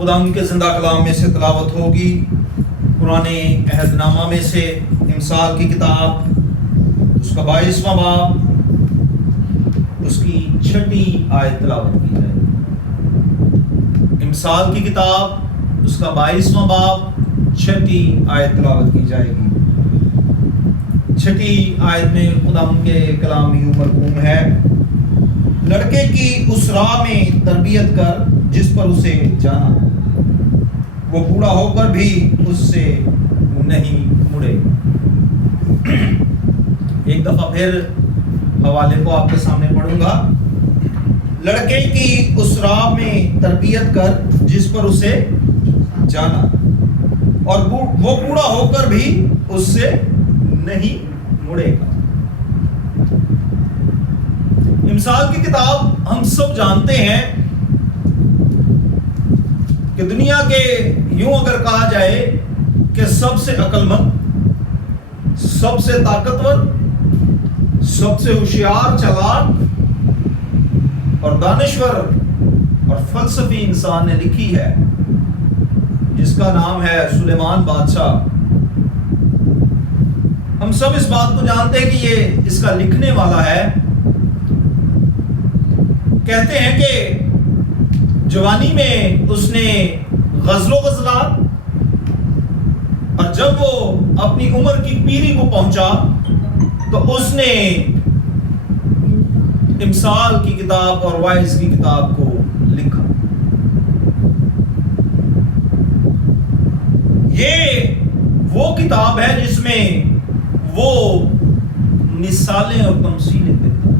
خدا ان کے زندہ کلام میں سے تلاوت ہوگی پرانے عہد نامہ میں سے امثال کی کتاب اس کا 22واں باب اس کی 6 آیت تلاوت کی جائے گی۔ امثال کی کتاب اس کا 22واں باب 6 آیت تلاوت کی جائے گی۔ 6 آیت میں خدا ان کے کلام یوں مرقوم ہے: لڑکے کی اس راہ میں تربیت کر جس پر اسے جانا ہے، وہ بوڑھا ہو کر بھی اس سے نہیں مڑے۔ ایک دفعہ پھر حوالے کو آپ کے سامنے پڑھوں گا۔ لڑکے کی اس راہ میں تربیت کر جس پر اسے جانا، اور وہ بوڑھا ہو کر بھی اس سے نہیں مڑے گا۔ امثال کی کتاب ہم سب جانتے ہیں کہ دنیا کے یوں اگر کہا جائے کہ سب سے عقل مند، سب سے طاقتور، سب سے ہوشیار، چالاک اور دانشور اور فلسفی انسان نے لکھی ہے، جس کا نام ہے سلیمان بادشاہ۔ ہم سب اس بات کو جانتے ہیں کہ یہ اس کا لکھنے والا ہے۔ کہتے ہیں کہ جوانی میں اس نے غزل و غزلات، اور جب وہ اپنی عمر کی پیری کو پہنچا تو اس نے امثال کی کتاب اور وائز کی کتاب کو لکھا۔ یہ وہ کتاب ہے جس میں وہ مثالیں اور تمثیلیں دیتا ہے،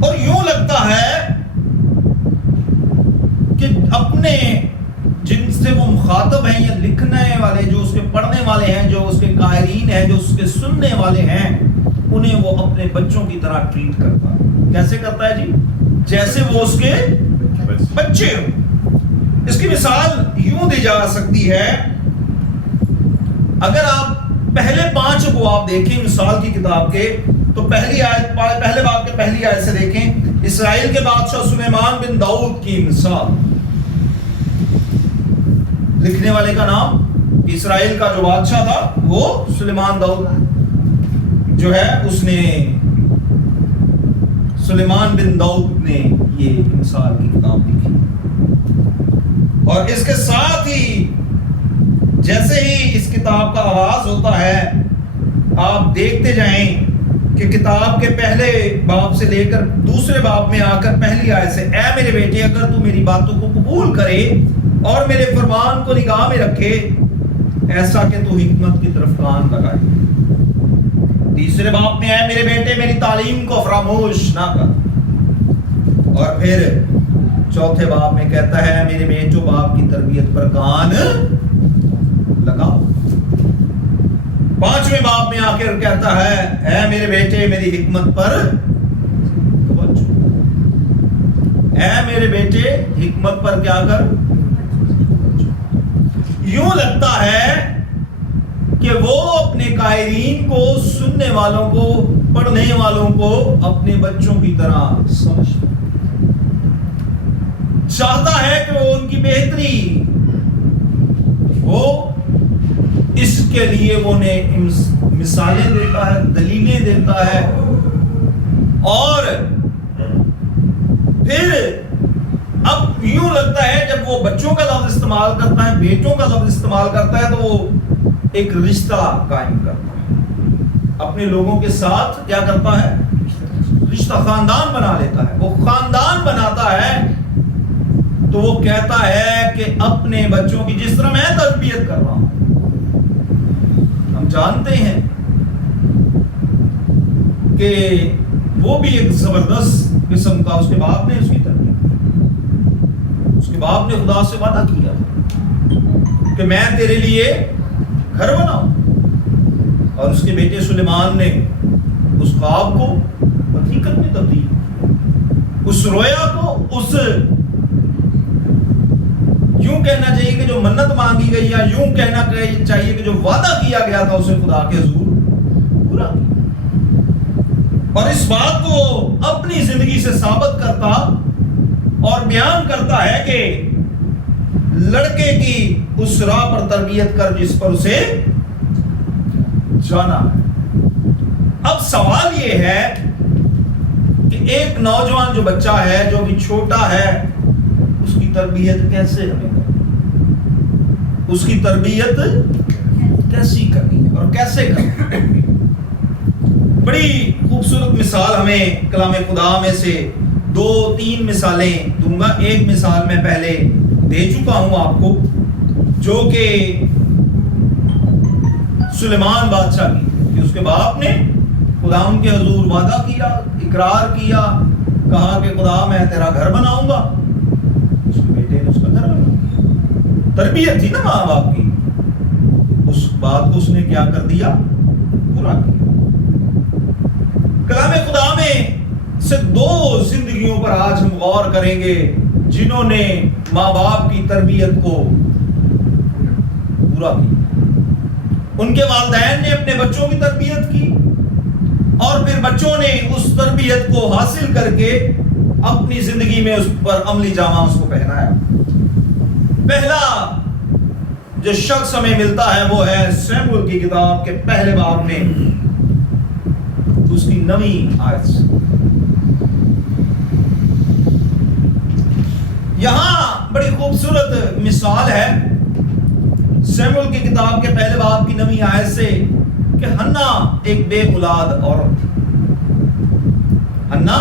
اور یوں لگتا ہے کہ اپنے جن سے وہ مخاطب ہیں یا لکھنے والے، جو اس کے پڑھنے والے ہیں، جو اس کے قائرین ہیں، جو اس کے سننے والے ہیں، انہیں وہ اپنے بچوں کی طرح ٹریٹ کرتا ہے۔ کیسے کرتا ہے جی؟ جیسے وہ اس کے بچے ہوں۔ اس کی مثال یوں دی جا سکتی ہے، اگر آپ پہلے 5 کو آپ دیکھیں مثال کی کتاب کے، تو پہلی آیت، پہلے باب کے پہلی آیت سے دیکھیں، اسرائیل کے بادشاہ سلیمان بن داؤد کی مثال۔ لکھنے والے کا نام، اسرائیل کا جو بادشاہ تھا وہ سلیمان داؤد جو ہے، اس نے سلیمان بن داؤد نے یہ مثال کی کتاب لکھی۔ اور اس کے ساتھ ہی جیسے ہی اس کتاب کا آغاز ہوتا ہے، آپ دیکھتے جائیں کہ کتاب کے پہلے باب سے لے کر دوسرے باب میں آ کر پہلی آیت سے: اے میرے بیٹے، اگر تو میری باتوں کو قبول کرے اور میرے فرمان کو نگاہ میں رکھے، ایسا کہ تو حکمت کی طرف کان لگائے۔ تیسرے باب میں: اے میرے بیٹے، میری تعلیم کو فراموش نہ کر۔ اور پھر چوتھے باب میں کہتا ہے: میرے بیٹوں، باپ کی تربیت پر کان لگاؤ۔ 5ویں باب میں آ کر کہتا ہے: اے میرے بیٹے، میری حکمت پر توجہ۔ اے میرے بیٹے، حکمت پر کیا کر؟ یوں لگتا ہے کہ وہ اپنے قائرین کو، سننے والوں کو، پڑھنے والوں کو اپنے بچوں کی طرح سمجھتا، چاہتا ہے کہ وہ ان کی بہتری ہو۔ اس کے لیے وہ انہیں مثالیں دیتا ہے، دلیلیں دیتا ہے، اور پھر اب یوں لگتا ہے جب وہ بچوں کا لفظ استعمال کرتا ہے، بیٹوں کا لفظ استعمال کرتا ہے، تو وہ ایک رشتہ قائم کرتا ہے اپنے لوگوں کے ساتھ۔ کیا کرتا ہے؟ رشتہ، خاندان بنا لیتا ہے۔ وہ خاندان بناتا ہے تو وہ کہتا ہے کہ اپنے بچوں کی جس طرح میں تربیت کر رہا ہوں۔ ہم جانتے ہیں کہ وہ بھی ایک زبردست قسم کا، اس کے باپ نے اس کی تربیت، اس کے باپ نے خدا سے وعدہ کیا کہ میں تیرے لیے گھر بناؤں، اور اس کے بیٹے سلیمان نے اس خواب کو حقیقت میں تبدیل، اس رویا کو، اس یوں کہنا چاہیے کہ جو منت مانگی گئی، یا یوں کہنا چاہیے کہ جو وعدہ کیا گیا تھا، اسے خدا کے حضور پورا کیا، اور اس بات کو اپنی زندگی سے ثابت کرتا اور بیان کرتا ہے کہ لڑکے کی اس راہ پر تربیت کر جس پر اسے جانا ہے۔ اب سوال یہ ہے کہ ایک نوجوان جو بچہ ہے، جو بھی چھوٹا ہے، اس کی تربیت کیسے ہمیں کرنی، اس کی تربیت کیسی کرنی ہے اور کیسے کرنی ہے؟ بڑی خوبصورت مثال ہمیں کلام خدا میں سے 2-3 مثالیں دوں گا۔ ایک مثال میں پہلے دے چکا ہوں آپ کو، جو کہ سلیمان بادشاہ کی، کہ اس کے باپ نے خدا ان کے حضور وعدہ کیا، اقرار کیا، کہا کہ خدا میں تیرا گھر بناؤں گا، اس کے بیٹے نے اس کا گھر بنایا۔ تربیت تھی نا ماں باپ کی، اس بات کو اس نے کیا کر دیا؟ پورا کیا۔ کلام خدا میں سے 2 زندگیوں پر آج ہم غور کریں گے جنہوں نے ماں باپ کی تربیت کو پورا کیا۔ ان کے والدین نے اپنے بچوں کی تربیت کی اور پھر بچوں نے اس تربیت کو حاصل کر کے اپنی زندگی میں اس پر عملی جامہ اس کو پہنایا۔ پہلا جو شخص ہمیں ملتا ہے وہ ہے سیموئیل کی کتاب کے پہلے باب میں اس کی 9ویں آیت سے۔ یہاں بڑی خوبصورت مثال ہے سیموئیل کی کتاب کے پہلے باب کی 9ویں آیت سے کہ حنا ایک بے اولاد عورت تھی۔ حنا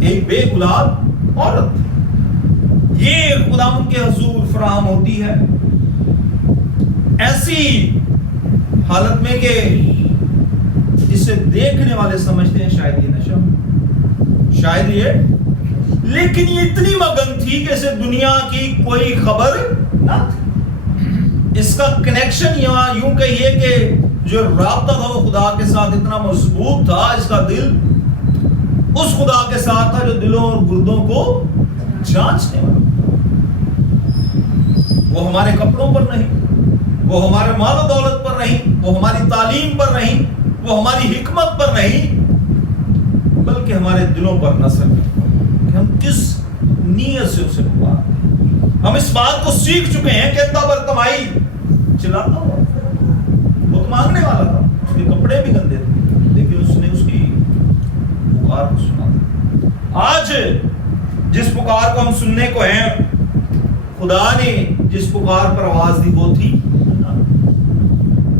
ایک بے اولاد عورت تھی۔ یہ خداوند کے حضور فراہم ہوتی ہے ایسی حالت میں کہ اسے دیکھنے والے سمجھتے ہیں شاید یہ نشہ، شاید یہ، لیکن یہ اتنی مگن تھی کہ اسے دنیا کی کوئی خبر نہ تھی۔ اس کا کنیکشن یہاں یوں کہیے کہ جو رابطہ تھا وہ خدا کے ساتھ اتنا مضبوط تھا، اس کا دل اس خدا کے ساتھ تھا جو دلوں اور گردوں کو جانچنے والا۔ وہ ہمارے کپڑوں پر نہیں، وہ ہمارے مال و دولت پر نہیں، وہ ہماری تعلیم پر نہیں، وہ ہماری حکمت پر نہیں، بلکہ ہمارے دلوں پر نظر کہ ہم کس نیت سے اسے پکارتے ہیں۔ ہم اس بات کو سیکھ چکے ہیں کہ اتنا برتمائی چلاتا ہوا، وہ تو مانگنے والا تھا، اس کے کپڑے بھی گندے تھے، لیکن اس نے اس کی پکار کو سنا تھا۔ آج جس پکار کو ہم سننے کو ہیں، خدا نے جس پکار پر آواز دی وہ تھی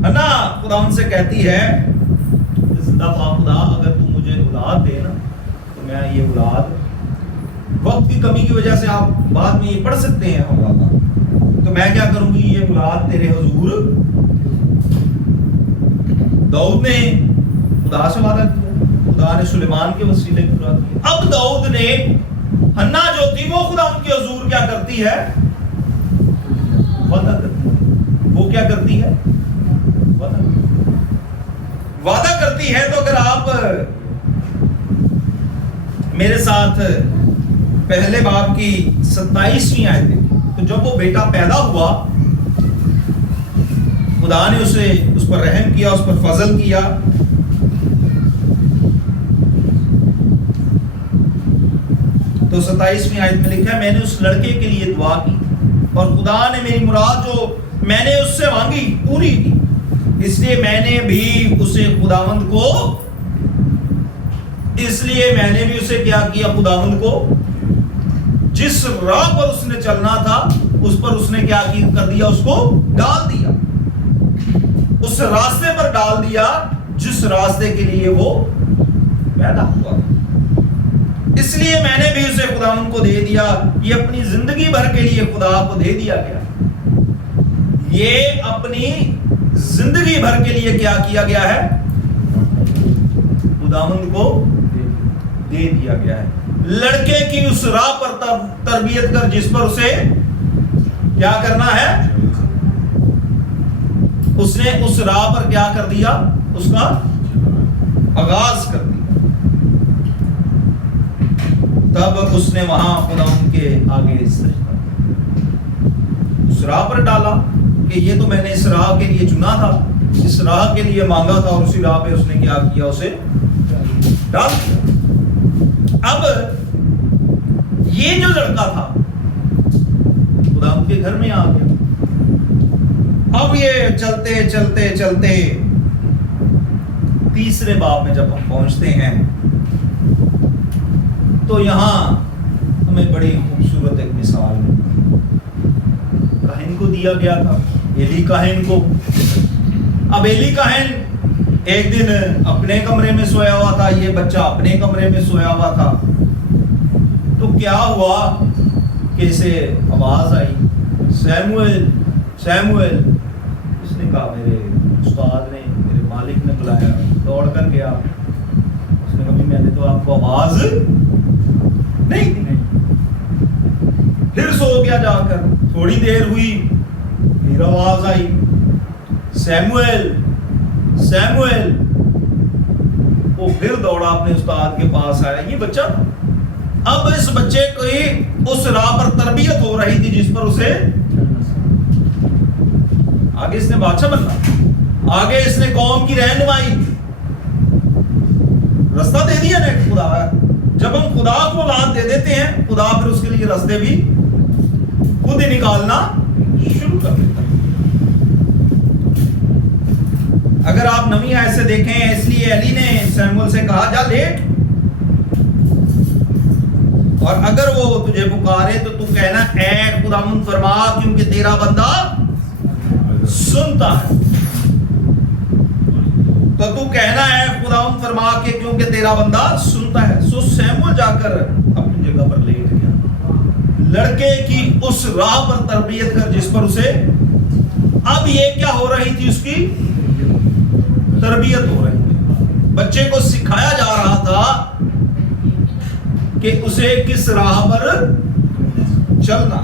حنا۔ خدا ان سے کہتی ہے زندہ خدا اگر تو مجھے اولاد دے نا تو میں یہ اولاد، وقت کی کمی کی وجہ سے آپ بعد میں یہ پڑھ سکتے ہیں حوالہ، تو میں کیا کروں گی یہ اولاد تیرے حضور۔ داؤد نے خدا سے وعدہ کیا، خدا نے سلیمان کے وسیلے پورا کیا۔ اب داؤد نے حنا جو تھی وہ خدا ان کے حضور کیا کرتی ہے؟ وعدہ کرتی ہے۔ وہ کیا کرتی ہے؟ وعدہ کرتی ہے۔ تو اگر آپ میرے ساتھ پہلے باب کی 27ویں آیت دیکھیں تو جب وہ بیٹا پیدا ہوا خدا نے اسے اس پر رحم کیا، اس پر فضل کیا۔ تو 27ویں آیت میں لکھا ہے میں نے اس لڑکے کے لیے دعا کی اور خدا نے میری مراد جو میں نے اس سے مانگی پوری کی، اس لیے میں نے بھی اسے خداوند کو، اس لیے میں نے بھی اسے کیا کیا؟ خداوند کو جس راہ پر اس نے چلنا تھا اس پر اس نے کیا کر دیا؟ اس کو ڈال دیا، اس راستے پر ڈال دیا جس راستے کے لیے وہ پیدا ہوا تھا۔ اس لیے میں نے بھی اسے خداوند کو دے دیا۔ یہ اپنی زندگی بھر کے لیے خدا کو دے دیا گیا، یہ اپنی زندگی بھر کے لیے کیا کیا گیا ہے؟ خداوند کو دے دیا گیا ہے۔ لڑکے کی اس راہ پر تربیت کر جس پر اسے کیا کرنا ہے، اس نے اس راہ پر کیا کر دیا؟ اس کا آغاز کر دیا۔ تب اس نے وہاں خداوند کے آگے سجدہ اس راہ پر ڈالا کہ یہ تو میں نے اس راہ کے لیے چنا تھا، اس راہ کے لیے مانگا تھا، اور اسی راہ پہ اس نے کیا کیا؟ اسے ڈال دیا۔ اب یہ جو لڑکا تھا خداوند کے گھر میں آ گیا. اب یہ چلتے چلتے چلتے تیسرے باب میں جب ہم پہنچتے ہیں تو یہاں ہمیں بڑی خوبصورت ایک مثال کاہن کو دیا گیا تھا، ایلی کاہن کو. اب ایلی کاہن ایک دن اپنے کمرے میں سویا ہوا تھا، یہ بچہ اپنے کمرے میں سویا ہوا تھا. تو کیا ہوا کہ اسے آواز آئی، سیموئل سیموئل. اس نے کہا میرے استاد نے، میرے مالک نے بلایا. دوڑ کر گیا. اس نے کہا میں نے تو آپ کو آواز نہیں دی. پھر سو گیا جا کر. تھوڑی دیر ہوئی پھر آواز آئی، سیموئل سیموئل. وہ پھر دوڑا اپنے استاد کے پاس آیا. یہ بچہ، اب اس بچے کو اس راہ پر تربیت ہو رہی تھی جس پر اسے آگے اس نے بادشاہ بننا، آگے اس نے قوم کی رہنمائی، رستہ دے دیا نا خدا. جب ہم خدا کو اولاد دے دیتے ہیں، خدا پھر اس کے لیے راستے بھی خود ہی نکالنا شروع کر دیتا ہے. اگر آپ نویں آیت سے دیکھیں، اس لیے علی نے سیموئل سے کہا جا لیٹ، اور اگر وہ تجھے پکارے تو کہنا اے خداوند فرما، کیونکہ تیرا بندہ سنتا ہے. تو کہنا ہے خداوند فرما کہ کیونکہ تیرا بندہ سنتا ہے. سو سیموئل جا کر اپنی جگہ پر لیٹ گیا. لڑکے کی اس راہ پر تربیت کر جس پر اسے، اب یہ کیا ہو رہی تھی، اس کی تربیت ہو رہی تھی. بچے کو سکھایا جا رہا تھا کہ اسے کس راہ پر چلنا.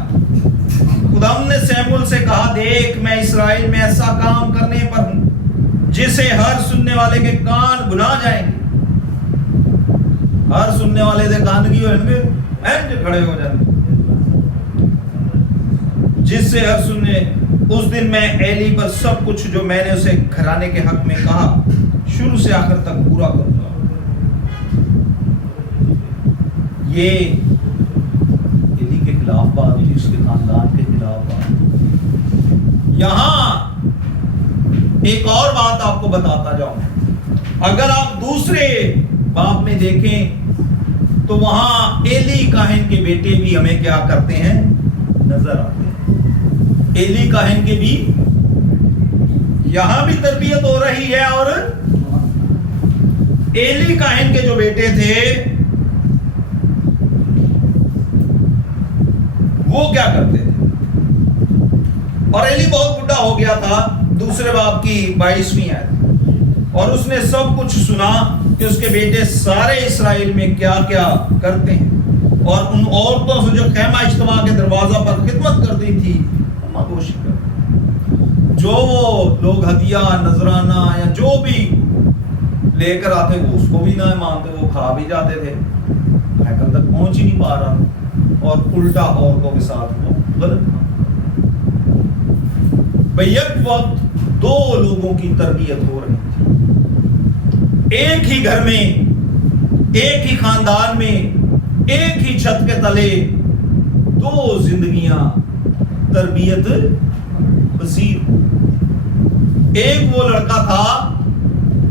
خداوند نے سیموئل سے کہا دیکھ میں اسرائیل میں ایسا کام کرنے پر ہوں جسے ہر سننے والے کے کان گنا جائیں گے. ہر سننے والے دے کان کی ہوئیں گے، کھڑے ہو جائیں گے. جس سے ہر سننے، اس دن میں ایلی پر سب کچھ جو میں نے اسے گھرانے کے حق میں کہا شروع سے آخر تک پورا کروں گا. یہ ایلی کے خلاف بات تھی، اس کے خاندان کے خلاف بات. یہاں ایک اور بات آپ کو بتاتا جاؤں. اگر آپ دوسرے باب میں دیکھیں تو وہاں ایلی کاہن کے بیٹے بھی ہمیں کیا کرتے ہیں، نظر آتے ہیں. ایلی کاہن کے بھی یہاں بھی تربیت ہو رہی ہے، اور ایلی کاہن کے جو بیٹے تھے وہ کیا کرتے تھے. اور ایلی بہت بڑھا ہو گیا تھا. دوسرے باب کی 22ویں آیت، اور اس نے سب کچھ سنا کہ اس کے بیٹے سارے اسرائیل میں کیا کیا کرتے ہیں، اور ان عورتوں سے جو خیمہ اجتماع کے دروازہ پر خدمت کرتی تھی مدوشی کرتے. جو وہ لوگ ہدیہ نذرانہ یا جو بھی لے کر آتے وہ اس کو بھی نہ مانتے، وہ کھا بھی جاتے تھے، ہیکل تک پہنچ ہی نہیں پا رہا، اور الٹا عورتوں کے ساتھ وہ غلط. بیک وقت دو لوگوں کی تربیت ہو رہی تھی، ایک ہی گھر میں، ایک ہی خاندان میں، ایک ہی چھت کے تلے دو زندگیاں تربیت پذیر. ایک وہ لڑکا تھا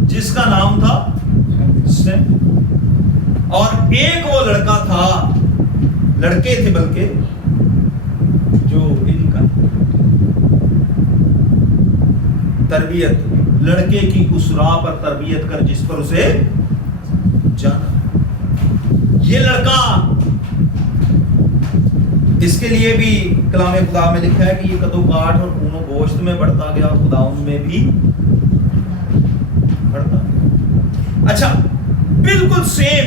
جس کا نام تھا سیم، اور ایک وہ لڑکا تھا، لڑکے تھے بلکہ، جو ایلی کا تربیت، لڑکے کی اس راہ پر تربیت کر جس پر اسے جانا. یہ لڑکا، اس کے لیے بھی کلام خدا میں لکھا ہے کہ یہ کدو کاٹ اور خون و گوشت میں بڑھتا گیا اور خداوند میں بھی بڑھتا گیا. اچھا، بالکل سیم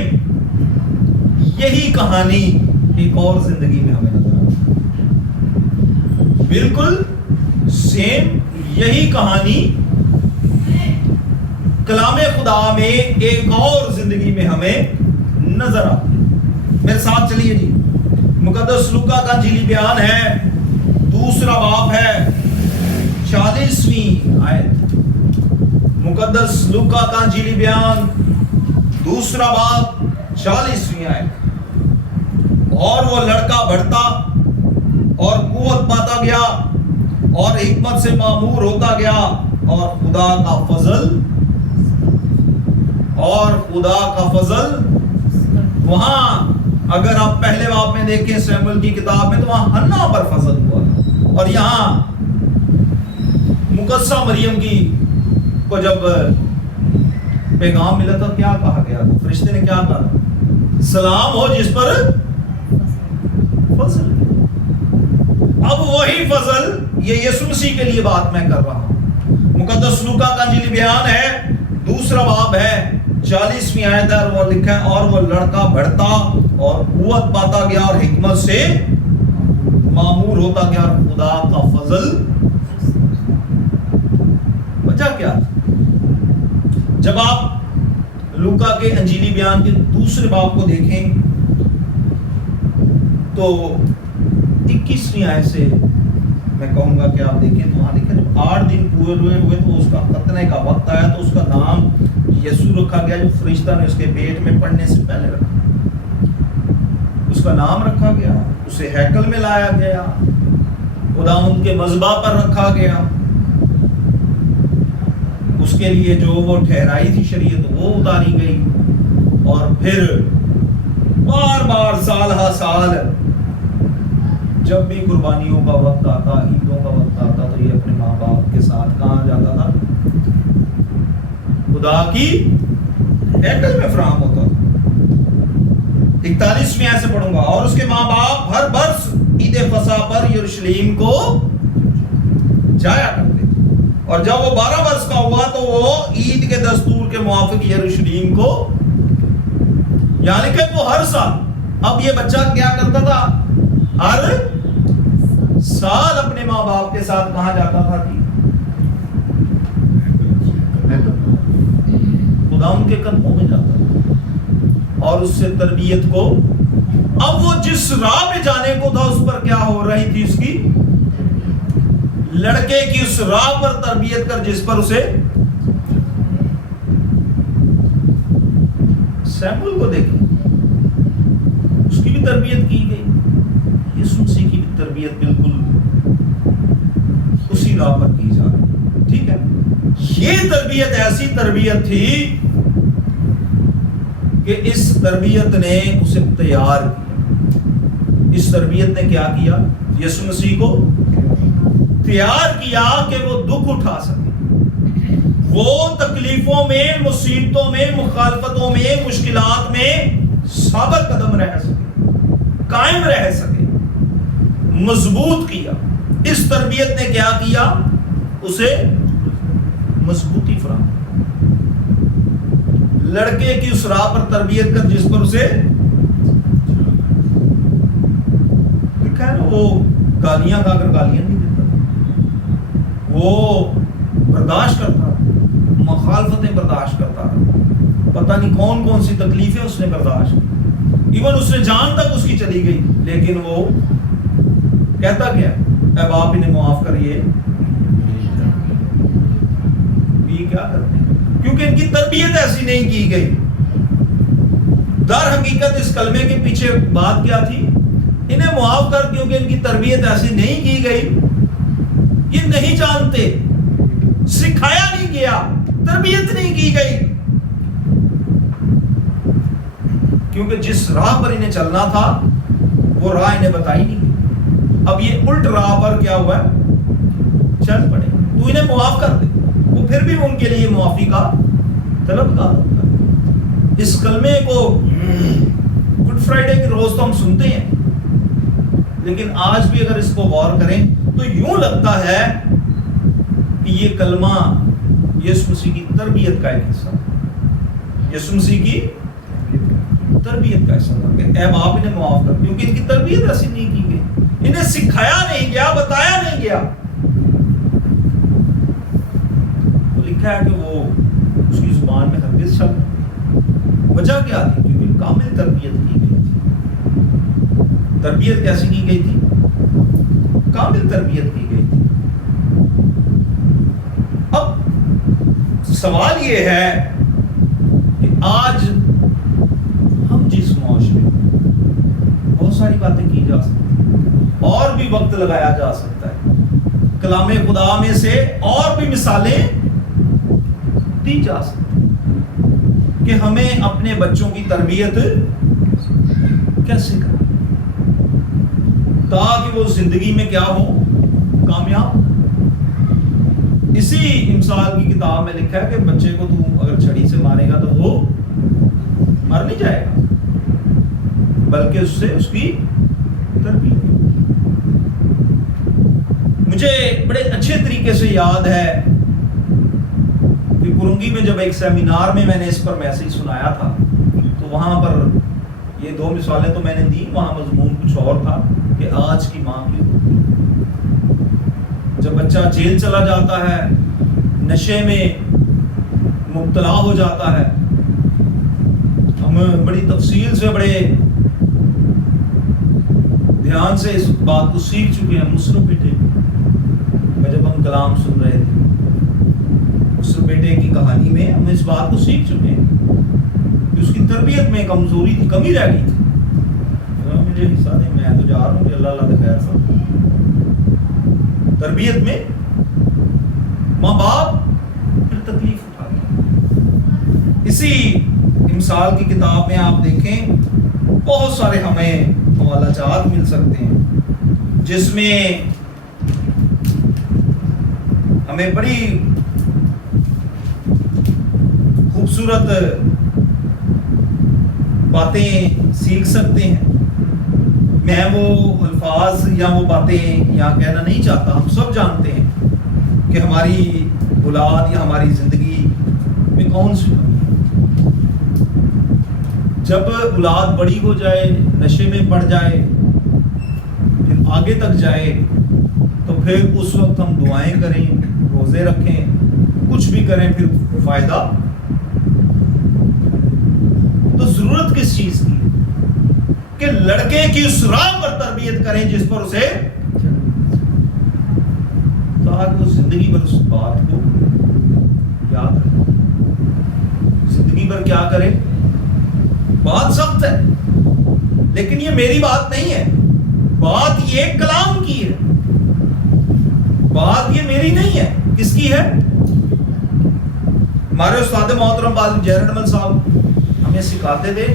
یہی کہانی ایک اور زندگی میں ہمیں نظر آتی ہے. بالکل سیم یہی کہانی کلام خدا میں ایک اور زندگی میں ہمیں نظر آتی ہے. میرے ساتھ چلیے جی. مقدس لوکا کا انجیلی بیان ہے، دوسرا باب ہے، 40ویں آیت. مقدس لوکا کا انجیلی بیان، دوسرا باب، 40ویں آیت. اور وہ لڑکا بڑھتا اور قوت قوت پاتا گیا اور حکمت سے معمور ہوتا گیا، اور خدا کا فضل وہاں اگر آپ پہلے باب میں دیکھیں سیموئیل کی کتاب میں تو وہاں حنا پر فضل ہوا، اور یہاں مقدسہ مریم کو جب پیغام ملا تھا کیا کہا گیا؟ فرشتے نے کیا کہا؟ سلام ہو جس پر فضل۔ اب وہی فضل، یہ یسوع مسیح کے لیے بات میں کر رہا ہوں۔ مقدس لوکا کا انجیلی بیان ہے، دوسرا باب ہے، 40ویں آیت ہے، وہ لکھا ہے اور وہ لڑکا بڑھتا اور قوت پاتا گیا اور حکمت سے معمور ہوتا گیا، اور خدا کا فضل۔ وجہ کیا؟ جب آپ لوکا کے انجیلی بیان کے دوسرے باب کو دیکھیں تو 21ویں آیت سے میں کہوں گا کہ آپ دیکھیں تو وہاں لکھا جب 8 دن پورے ہوئے تو اس کا ختنے کا وقت آیا تو اس کا نام یسوع رکھا گیا، جو فرشتہ نے اس کے پیٹ میں پڑنے سے پہلے رکھا۔ اس کا نام رکھا گیا، اسے ہیکل میں لایا گیا، خداوند کے مذبح پر رکھا گیا، اس کے لیے جو وہ ٹھہرائی تھی شریعت وہ اتاری گئی، اور پھر بار بار سال ہا سال جب بھی قربانیوں کا وقت آتا، عیدوں کا وقت آتا تو یہ اپنے ماں باپ کے ساتھ کہاں جاتا تھا؟ خدا کی ہیکل میں فراہم ہوتا تھا۔ 41ویں آیت سے پڑھوں گا، اور اس کے ماں باپ ہر برس عید فصح پر یروشلیم کو جایا کرتے تھے، اور جب وہ 12 برس کا ہوا تو وہ عید کے دستور کے موافق یروشلیم کو، یعنی کہ وہ ہر سال، اب یہ بچہ کیا کرتا تھا؟ ہر سال اپنے ماں باپ کے ساتھ کہاں جاتا تھا؟ خدا ان کے قدموں میں جاتا تھا اور اس سے تربیت کو، اب وہ جس راہ پہ جانے کو تھا اس پر کیا ہو رہی تھی؟ اس کی لڑکے کی اس راہ پر تربیت کر جس پر اسے، سیموئیل کو دیکھیں اس کی بھی تربیت کی گئی، یسوع مسیح کی بھی تربیت بالکل اسی راہ پر کی جا رہی، ٹھیک ہے؟ یہ تربیت ایسی تربیت تھی کہ اس تربیت نے اسے تیار کیا۔ اس تربیت نے کیا کیا؟ یسوع مسیح کو تیار کیا کہ وہ دکھ اٹھا سکے، وہ تکلیفوں میں، مصیبتوں میں، مخالفتوں میں، مشکلات میں ثابت قدم رہ سکے، قائم رہ سکے، مضبوط کیا۔ اس تربیت نے کیا کیا؟ اسے مضبوطی فراہم، لڑکے کی اس راہ پر تربیت کر جس پر اسے لکھا ہے نا، وہ گالیاں کھا کر گالیاں نہیں دیتا، وہ برداشت کرتا، مخالفتیں برداشت کرتا، پتہ نہیں کون کون سی تکلیفیں اس نے برداشت کی، ایون اس نے جان تک اس کی چلی گئی، لیکن وہ کہتا کیا؟ اے باپ انہیں معاف کریے، یہ کیا کرتے ہیں؟ کیونکہ ان کی تربیت ایسی نہیں کی گئی۔ در حقیقت اس کلمے کے پیچھے بات کیا تھی؟ انہیں معاف کر، کیونکہ ان کی تربیت ایسی نہیں کی گئی، یہ نہیں جانتے، سکھایا نہیں گیا، تربیت نہیں کی گئی، کیونکہ جس راہ پر انہیں چلنا تھا وہ راہ انہیں بتائی نہیں گئی۔ اب یہ الٹ راہ پر کیا ہوا ہے؟ چل پڑے، تو انہیں معاف کر دے، وہ پھر بھی ان کے لیے معافی کا طلبگار ہوتا ہے۔ اس کلمے کو گڈ فرائیڈے کے روز تو ہم سنتے ہیں، لیکن آج بھی اگر اس کو غور کریں تو یوں لگتا ہے کہ یہ کلمہ یسوع مسیح کی تربیت کا ایک حصہ ہے، یسوع مسیح کی تربیت کا حصہ ہے کہ اے باپ انہیں معاف کر، کیونکہ ان کی تربیت ایسی نہیں کی گئی، انہیں سکھایا نہیں گیا، بتایا نہیں گیا۔ تو لکھا ہے کہ وہ اس کی زبان میں ہرگز شک نہیں۔ وجہ کیا تھی؟ کیونکہ کامل تربیت کی گئی تھی۔ تربیت کیسی کی گئی تھی؟ کامل تربیت کی گئی تھی۔ اب سوال یہ ہے کہ آج ہم جس معاشرے میں بہت ساری باتیں کی جا سکتی ہیں، اور بھی وقت لگایا جا سکتا ہے، کلام خدا میں سے اور بھی مثالیں دی جا سکتی ہیں کہ ہمیں اپنے بچوں کی تربیت کیسے کریں تاکہ وہ زندگی میں کیا ہو، کامیاب۔ اسی امثال کی کتاب میں لکھا ہے کہ بچے کو تو اگر چھڑی سے مارے گا تو وہ مر نہیں جائے گا، بلکہ اس سے اس کی تربیت۔ مجھے بڑے اچھے طریقے سے یاد ہے کہ کرنگی میں جب ایک سیمینار میں نے اس پر میسج سنایا تھا تو وہاں پر یہ 2 مثالیں تو میں نے دی، وہاں مضمون کچھ اور تھا کہ آج کی ماں کی ہوتی۔ جب بچہ جیل چلا جاتا ہے، نشے میں مبتلا ہو جاتا ہے، ہم بڑی تفصیل سے بڑے دھیان سے اس بات کو سیکھ چکے ہیں۔ مصر بیٹے کا جب ہم کلام سن رہے تھے، مصر بیٹے کی کہانی میں ہم اس بات کو سیکھ چکے ہیں کہ اس کی تربیت میں کمزوری تھی، کمی رہ گئی تھی۔ مجھے حصہ دیں، میں تو جا رہا ہوں کہ اللہ اللہ خیر صاحب۔ تربیت میں ماں باپ پھر تکلیف اٹھاتے ہیں۔ اسی امثال کی کتاب میں آپ دیکھیں بہت سارے ہمیں حوالہ جات مل سکتے ہیں جس میں ہمیں بڑی خوبصورت باتیں سیکھ سکتے ہیں۔ میں وہ الفاظ یا وہ باتیں یہاں کہنا نہیں چاہتا، ہم سب جانتے ہیں کہ ہماری اولاد یا ہماری زندگی میں کون سی جب اولاد بڑی ہو جائے، نشے میں پڑ جائے، پھر آگے تک جائے، تو پھر اس وقت ہم دعائیں کریں، روزے رکھیں، کچھ بھی کریں، پھر فائدہ تو ضرورت کس چیز کی کہ لڑکے کی اس راہ پر تربیت کریں جس پر اسے تاکہ وہ زندگی بھر اس بات کو یاد رکھے، زندگی بھر کیا کرے۔ بات سخت ہے لیکن یہ میری بات نہیں ہے، بات یہ کلام کی ہے، بات یہ میری نہیں ہے، کس کی ہے؟ ہمارے استاد محترم بازم جیرڈ مل صاحب ہمیں سکھاتے تھے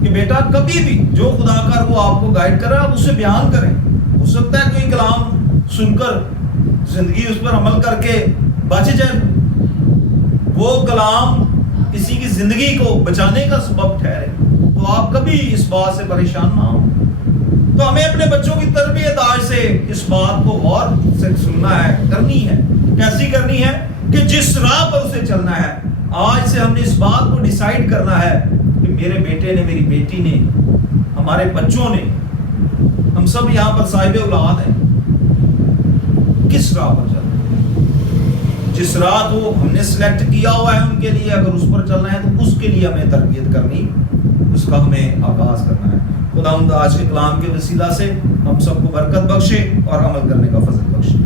کہ بیٹا کبھی بھی جو خدا کا وہ آپ کو گائیڈ کر رہا ہے آپ اسے بیان کریں۔ ہو سکتا ہے کوئی کلام سن کر زندگی اس پر عمل کر کے بچ جائے، وہ کلام کسی کی زندگی کو بچانے کا سبب ٹھہرے، تو آپ کبھی اس بات سے پریشان نہ ہو۔ تو ہمیں اپنے بچوں کی تربیت آج سے اس بات کو غور سے سننا ہے، کرنی ہے۔ کیسی کرنی ہے کہ جس راہ پر اسے چلنا ہے، آج سے ہم نے اس بات کو ڈیسائیڈ کرنا ہے کہ میرے بیٹے نے، میری بیٹی نے، ہمارے بچوں نے، ہم سب یہاں پر صاحب اولاد ہیں، کس راہ پر چلنا ہے۔ جس راہ کو ہم نے سلیکٹ کیا ہوا ہے ان کے لیے، اگر اس پر چلنا ہے تو اس کے لیے ہمیں تربیت کرنی، اس کا ہمیں آغاز کرنا ہے۔ خداوند آج کے کلام کے وسیلہ سے ہم سب کو برکت بخشے اور عمل کرنے کا فضل بخشے۔